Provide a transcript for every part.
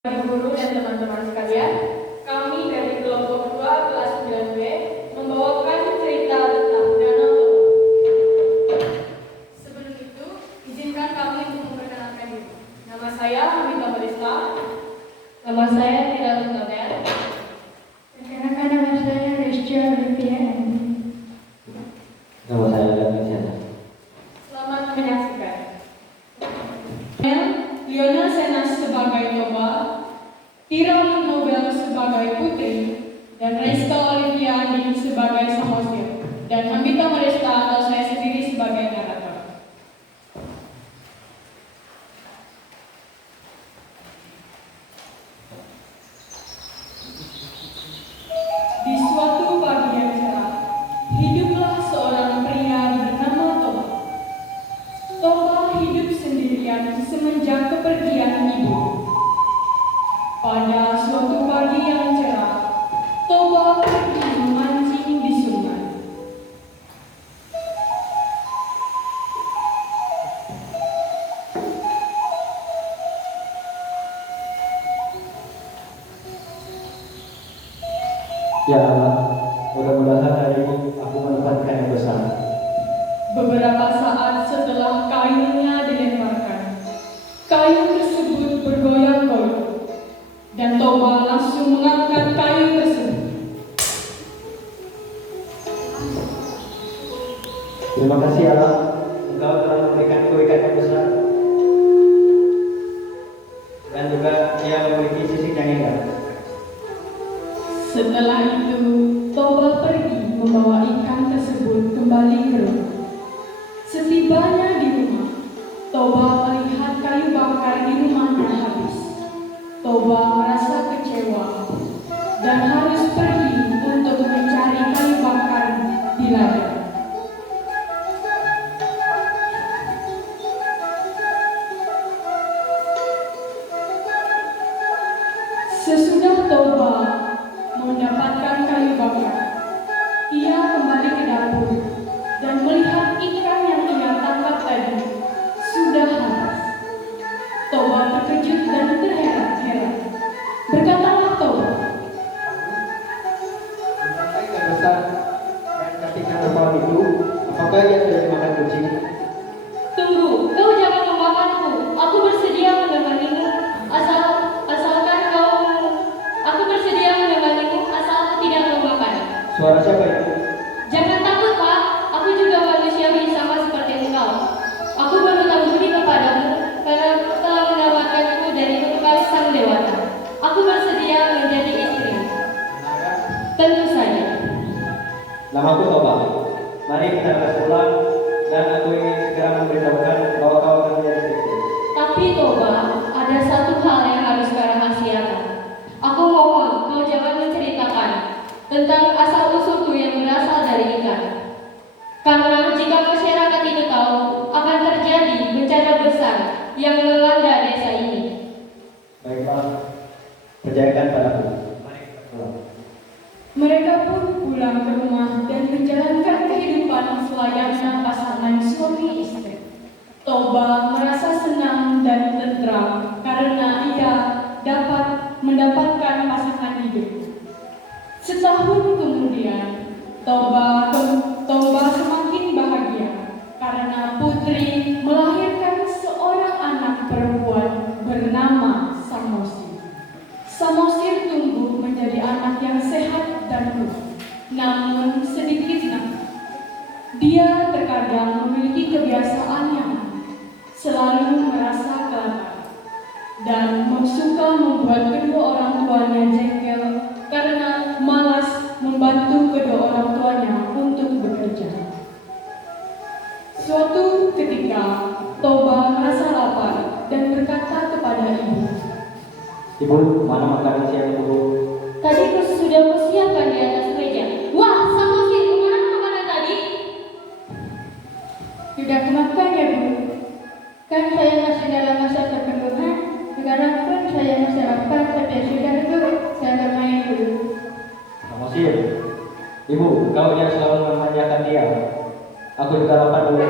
Ibu guru dan teman-teman sekalian, kami dari kelompok 2 kelas 9B membawakan cerita tentang Danau Toba. Sebelum itu, izinkan kami untuk memperkenalkan diri. Nama saya Hamida Marista. Nama saya Tidak Lengkapnya. Perkenalkan, nama saya Rizja Olivia. Nama saya Damian. Selamat menyaksikan. Lionel Senas sebagai Toba, Tira Nobel sebagai Putri, dan Rizka Olivia Andin sebagai Samosir, dan Hamida Marista atau saya sendiri sebagai narator. Di suatu pagi yang cerah, hiduplah seorang pria bernama Toba. Toba hidup sendirian semenjak kepergian ibu. Pada suatu pagi yang cerah, Toba pergi memancing di sungai. Ya Allah, mudah-mudahan hari ini aku mendapatkan yang besar. Beberapa saat setelah kailnya dilemparkan, kail tersebut bergoyang-goyang, dan Toba langsung mengangkat kail tersebut. Terima kasih Allah, Engkau telah memberikanku ikan yang besar. Dan juga ia memiliki sisik yang indah. Setelah itu, Toba pergi membawa ikan tersebut kembali ke rumah. Setibanya di rumah, Toba melihat kayu bakar di rumahnya habis. Toba merasa kecewa dan harus pergi untuk mencari kayu bakar di ladang. Sesudah Toba mendapatkan kayu bakar, ia kembali ke dapur dan melihat ikan yang ia tangkap tadi sudah habis. Toba terkejut dan terheran-heran. Berkatalah Toba, Ikan besar dan ketika terbang itu, apakah ia sudah dimakan kucing? Tunggu, kau jangan memakanku. Aku bersedia menemanimu asalkan kau. Aku bersedia menemanimu asal aku tidak memakan. Suara siapa itu? Jangan takut, Pak. Aku juga manusiawi sama seperti engkau. Aku berhutang budi kepadamu karena telah menyelamatkanku dari kutukan sang dewata. Aku bersedia menjadi istri. Tentu saja. Namaku Toba. Mari kita kelas pulang dan aku ingin segera memberitahukan bahwa kau akan menjadi istriku. Tapi Toba, ada satu hal yang harus kau rahasiakan. Aku mohon kau jangan menceritakan tentang asal-usulku yang berasal dari ikan. Karena jika masyarakat itu tahu, akan terjadi bencana besar yang melanda desa ini. Baiklah, percayakan padaku. Mari kita pulang. mereka pun pulang ke rumah dan menjalankan kehidupan selayaknya pasangan suami istri. Toba merasa senang dan tentram karena ia dapat mendapatkan pasangan hidup. Setahun kemudian, Toba semakin bahagia karena Putri melahirkan seorang anak perempuan bernama Samosir. Samosir tumbuh menjadi anak yang sehat dan kuat, namun sedikit nakal. Dia terkadang memiliki kebiasaan yang selalu merasa kelaparan dan suka membuat kedua orang tuanya jengkel karena malas membantu kedua orang tuanya untuk bekerja. Suatu ketika, Toba merasa lapar dan berkata kepada ibu, Ibu, mana makanan siang ibu? Tadi sudah kusiapkan di atas meja. Wah, Samosir, kemana makanan tadi? Sudah kemakan ya Bu? Kan saya masih dalam masa perkembangan. Sekarang pun saya masih lapar, tapi ya sudah Bu, saya bermain dulu. Samosir, ibu, kau jangan selalu memanjakan dia. Aku juga lapar dulu.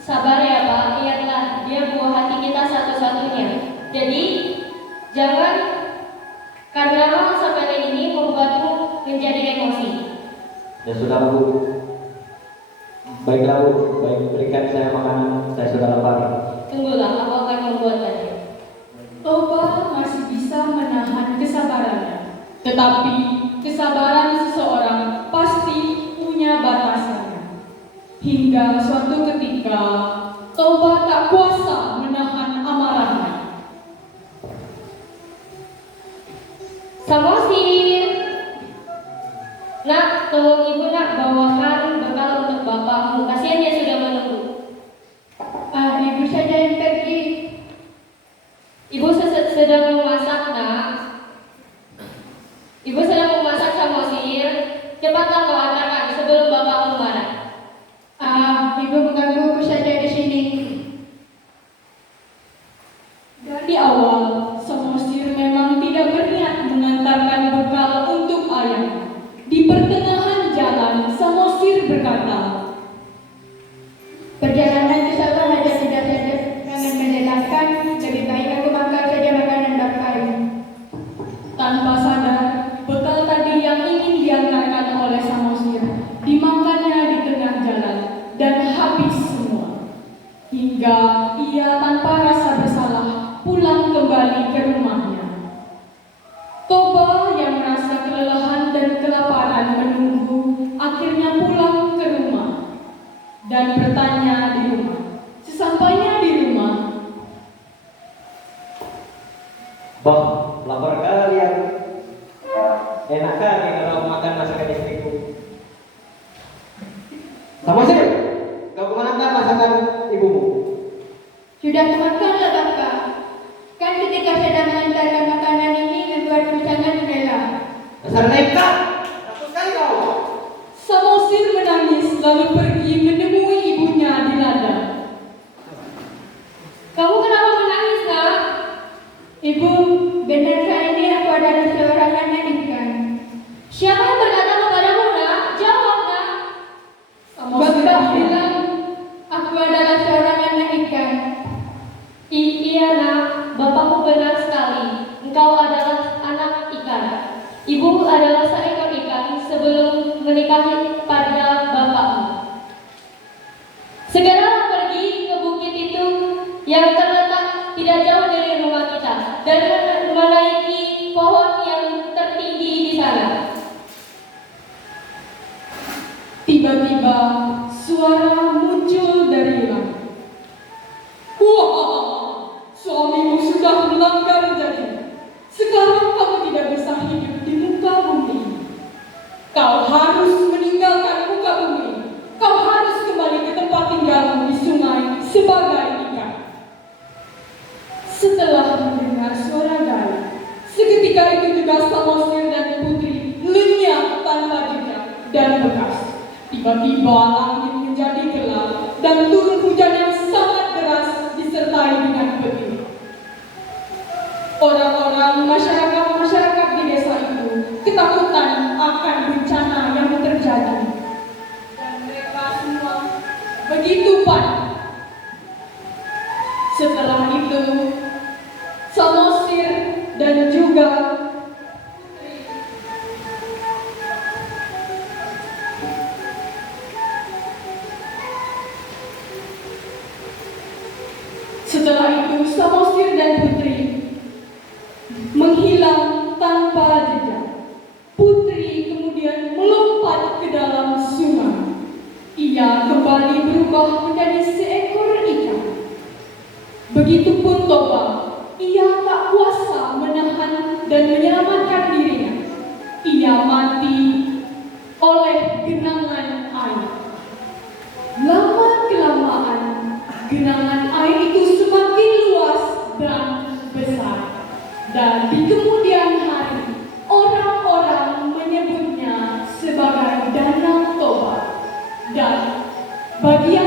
Sabar ya Pak, ingatlah dia buah hati kita satu-satunya. Jadi Jangan, karena hal sepele ini membuatmu menjadi emosi. Ya sudah Bu. Baiklah Bu, baik berikan saya makanan, saya sudah lapar. Tunggulah, aku akan membuatkannya. Toba masih bisa menahan kesabarannya, tetapi kesabaran seseorang pasti punya batasannya. Hingga suatu ketika, Toba tak kuasa menahan amarahnya. Samosir, nak, tolong ibu nak bawakan bekal untuk bapakmu. Kasihan dia sudah menunggu. Ibu saja yang pergi. Ibu sedang memasak, nak. Ibu sedang memasak, Samosir. Cepatlah kau antarkan sebelum bapakmu marah. Ibu menggangguku saja di sini. Dari awal, Samosir memang tidak berniat mengantarkan bekal untuk ayah. Di pertengahan jalan, Samosir berkata, Perjalanan ke sawah hanya tidak saja sangat melelahkan. Lebih baik aku makan saja makanan bapak ini. tanpa sadar, bekal tadi yang ingin diantarkan oleh Samosir dimakannya di tengah jalan dan habis semua. Hingga ia tanpa rasa bersalah pulang kembali ke rumahnya. Toba yang merasa kelelahan dan kelaparan menunggu akhirnya pulang ke rumah dan bertanya di rumah. Sesampainya di rumah, Bah, lapar kalian. Enak kali kalau makan masakan istriku. Samosir, kau kemana masakan ibumu? Sudah kumakanlah bapak. Kan ketika sedang mengantarkan makanan ini membuatku sangat rela. Dasar nekat, takut sekali kau. Samosir menangis lalu pergi menemui ibunya di ladang. Kamu kenapa menangis, nak? Ibu, benarkah ini aku adalah seorang anak ikan? Siapa yang berkata kepadamu, nak? Jawab, nak. Samosir Bapak diam. bilang aku adalah seorang anak ikan. Iya, nak. Bapakmu benar sekali. Engkau adalah anak ikan. Ibu adalah seekor ikan sebelum menikahi pada bapakmu. Segeralah pergi ke bukit itu yang terletak tidak jauh dari rumah kita dan menaiki pohon yang tertinggi di sana. Tiba-tiba suara muncul dari langit. Wah, suamimu sudah melanggar janji. Sekarang kamu tidak bisa hidup di muka bumi. Kau harus meninggalkan muka bumi. Kau harus kembali ke tempat tinggalmu di sungai sebagai ikan. Setelah mendengar suara gaib, seketika itu juga Samosir dan Putri lenyap tanpa jejak dan bekas. Tiba-tiba langit menjadi gelap dan turun hujan yang sangat deras disertai dengan petir. Orang-orang masyarakat di desa itu ketakutan akan bencana yang terjadi. Dan mereka semua begitu panik. Setelah itu, Samosir dan juga Samosir dan Putri menghilang tanpa jejak. Putri kemudian melompat ke dalam sungai. Ia kembali berubah menjadi seekor ikan. Begitupun Toba, ia tak kuasa menahan dan menyelamatkan dirinya. Ia mati oleh genangan air. Lama-kelamaan, genangan air itu semakin luas dan besar. Dan di kemudian hari, orang-orang menyebutnya sebagai Danau Toba. Dan bagian